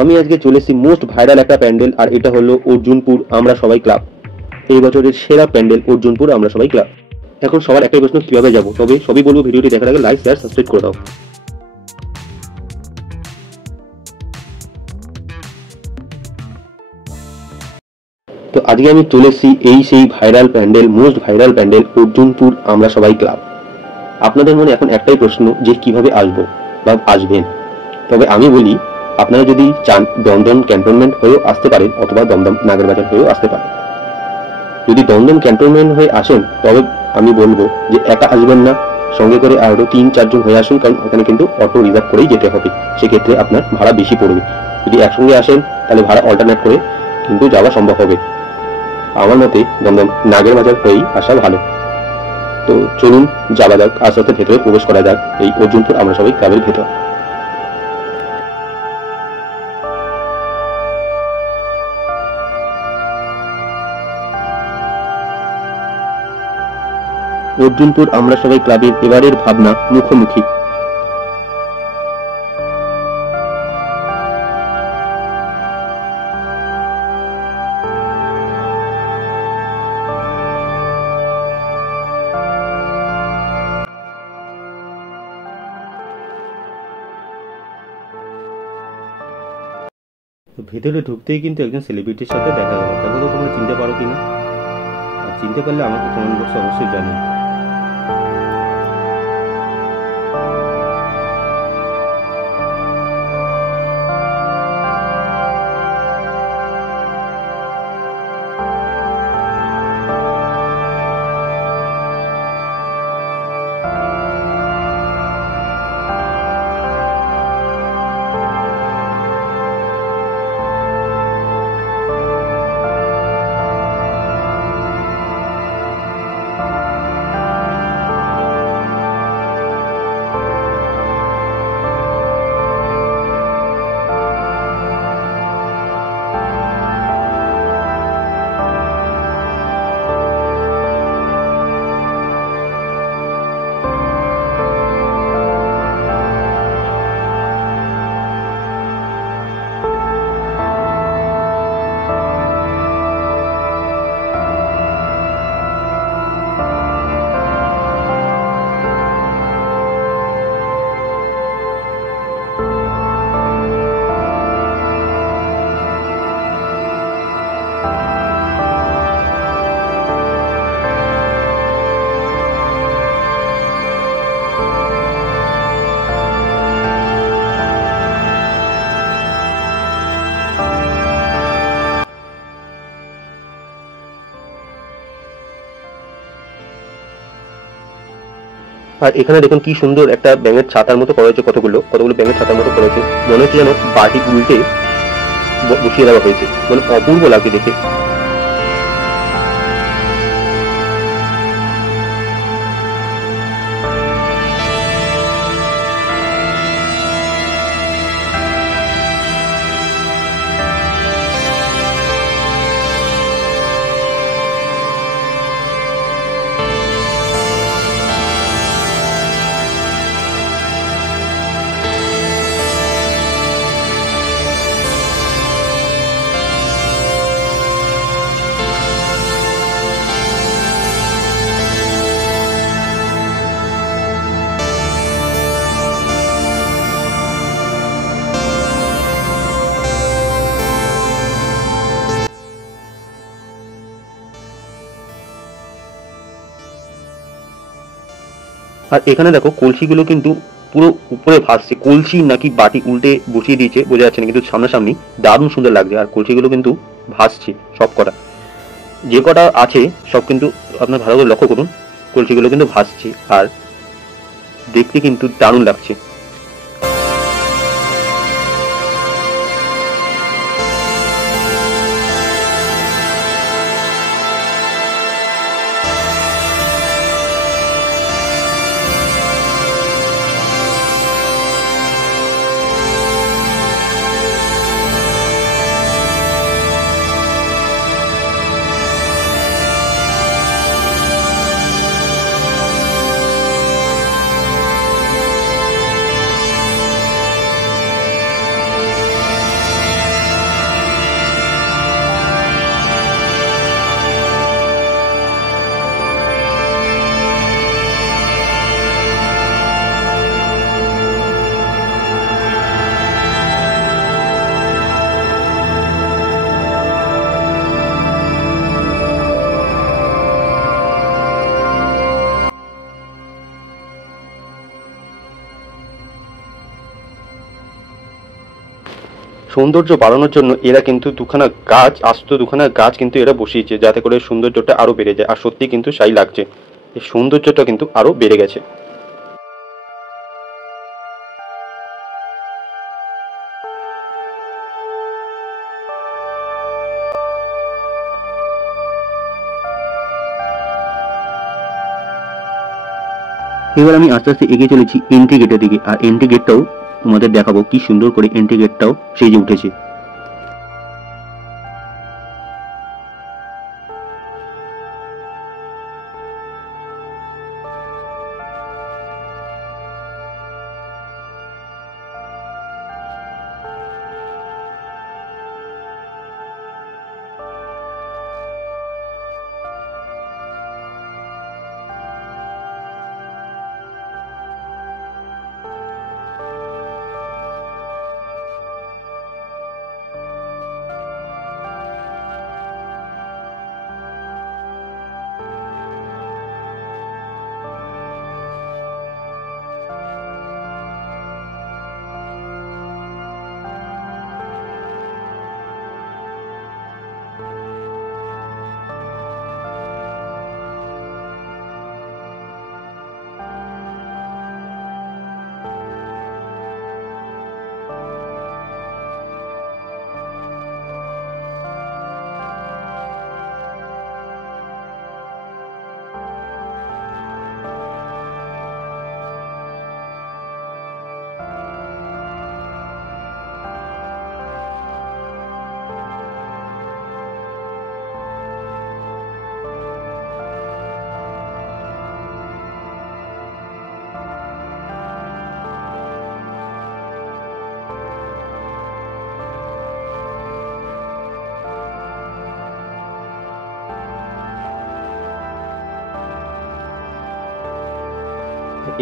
আমি আজকে চলে এসেছি মোস্ট ভাইরাল একটা প্যান্ডেল, আর এটা হলো অর্জুনপুর আমরা সবাই ক্লাব। এই বছরের সেরা প্যান্ডেল অর্জুনপুর আমরা সবাই ক্লাব। এখন সবার একটাই প্রশ্ন, কিভাবে যাবো? তবে সবই বলবো, ভিডিওটি দেখার আগে লাইক শেয়ার সাবস্ক্রাইব করে দাও। তো আজকে আমি চলে এসেছি সেই viral pandal, most viral pandal Arjunpur আমরা সবাই ক্লাব। আপনাদের মনে এখন একটাই প্রশ্ন যে কিভাবে আসবো বা আসবেন। তবে আমি বলি, আপনারা যদি চান দমদম ক্যান্টনমেন্ট হয়েও আসতে পারেন, অথবা দমদম নাগেরবাজার হয়েও আসতে পারেন। যদি দমদম ক্যান্টনমেন্ট হয়ে আসেন তবে আমি বলবো যে একা আসবেন না, সঙ্গে করে আরো 3-4 জন হয়ে আসুন, কারণ ওখানে কিন্তু অটো রিজার্ভ করেই যেতে হবে। সেক্ষেত্রে আপনার ভাড়া বেশি পড়বে। যদি একসঙ্গে আসেন তাহলে ভাড়া অল্টারনেট করে কিন্তু যাওয়া সম্ভব হবে। আমার মতে দমদম নাগেরবাজার হয়েই আসা ভালো। তো চলুন যাওয়া যাক, আস্তে আস্তে ভেতরে প্রবেশ করা যাক এই অর্জুনপুর আমরা সবাই ক্লাবের ভেতর। অর্জুনপুর আমরা সবাই ক্লাবের এবারের ভাবনা মুখোমুখি। ভেতরে ঢুকতেই কিন্তু একজন সেলিব্রিটির সাথে দেখা গেল। তাকে তো তোমরা চিনতে পারো কিনা, আর চিনতে পারলে আমাকে কমেন্ট বক্সে অবশ্যই জানিও। আর এখানে দেখুন কি সুন্দর একটা ব্যাঙের ছাতার মতো করা হয়েছে, কতগুলো ব্যাঙের ছাতার মতো করা হয়েছে। মনে হচ্ছে যেন বাটি উল্টে বসিয়ে দেওয়া হয়েছে, মানে অপূর্ব লাগে দেখে। আর এখানে দেখো কলসিগুলো কিন্তু পুরো উপরে ভাসছে। কলসি নাকি বাটি উল্টে বসিয়ে দিয়েছে বোঝা যাচ্ছে না, কিন্তু সামনাসামনি দারুণ সুন্দর লাগছে। আর কলসিগুলো কিন্তু ভাসছে সব কটা, যে কটা আছে সব কিন্তু আপনার ভালো করে লক্ষ্য করুন, কলসিগুলো কিন্তু ভাসছে আর দেখতে কিন্তু দারুণ লাগছে। সৌন্দর্য বাড়ানোর জন্য এরা কিন্তু দুখানা গাছ, আস্ত দুখানা গাছ কিন্তু এরা বসিয়েছে, যাতে করে সৌন্দর্যটা আরও বেড়ে যায়। আর সত্যি কিন্তু সাই লাগছে, এই সৌন্দর্যটা কিন্তু আরও বেড়ে গেছে। এবার আমি আস্তে আস্তে এগিয়ে চলেছি এন্ট্রি গেটের দিকে, আর এন্ট্রি গেটটাও তোমাদের দেখাবো কি সুন্দর করে এন্ট্রি গেটটাও সেজে উঠেছে।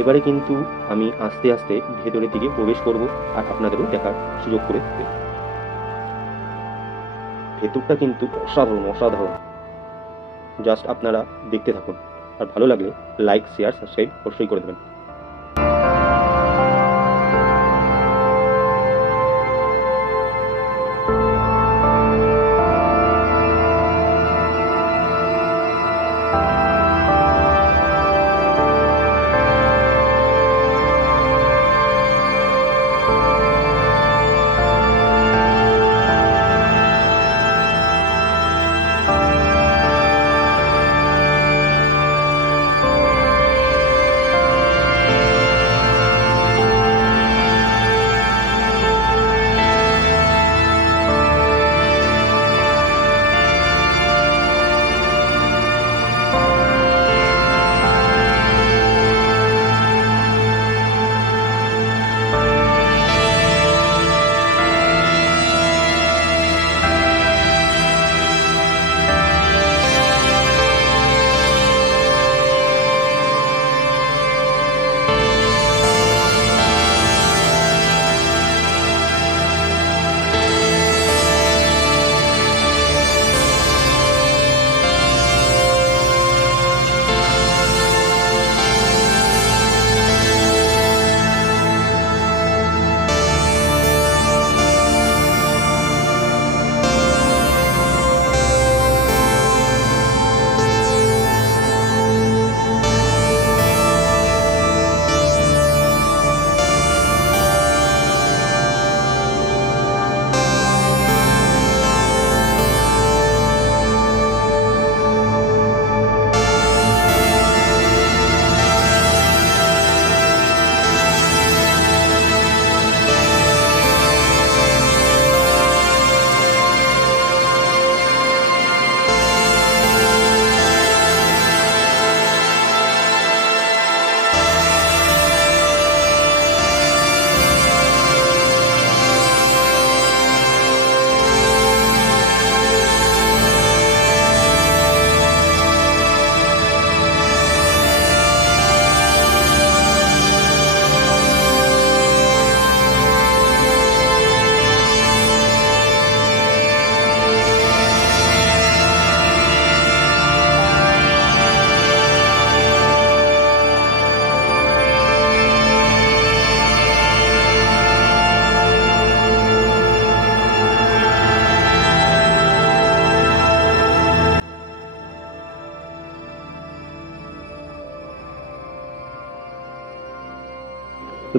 এবারে কিন্তু আমি আস্তে আস্তে ভেতরের দিকে প্রবেশ করব, আর আপনাদেরও দেখার সুযোগ করে দেব। ভেতরটা কিন্তু অসাধারণ অসাধারণ, জাস্ট আপনারা দেখতে থাকুন, আর ভালো লাগলে লাইক, শেয়ার, সাবস্ক্রাইব অবশ্যই করে দেবেন।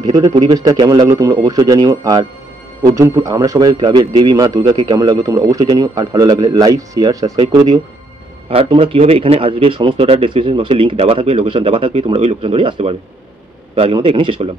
ভেতরের পরিবেশটা কেমন লাগলো তোমরা অবশ্যই জানিও। আর অর্জুনপুর আমরা সবাই ক্লাবের দেবী মা দুর্গাকে কেমন লাগলো তোমরা অবশ্যই জানিও। আর ভালো লাগলে লাইক শেয়ার সাবস্ক্রাইব করে দিও। আর তোমরা কিভাবে এখানে আসবে সমস্তটা ডেসক্রিপশন বক্সে লিঙ্ক দেওয়া থাকবে, লোকেশন দেওয়া থাকবে, তোমরা ওই লোকেশন ধরে আসতে পারবে। তো আজকের মতো এখানেই শেষ করলাম।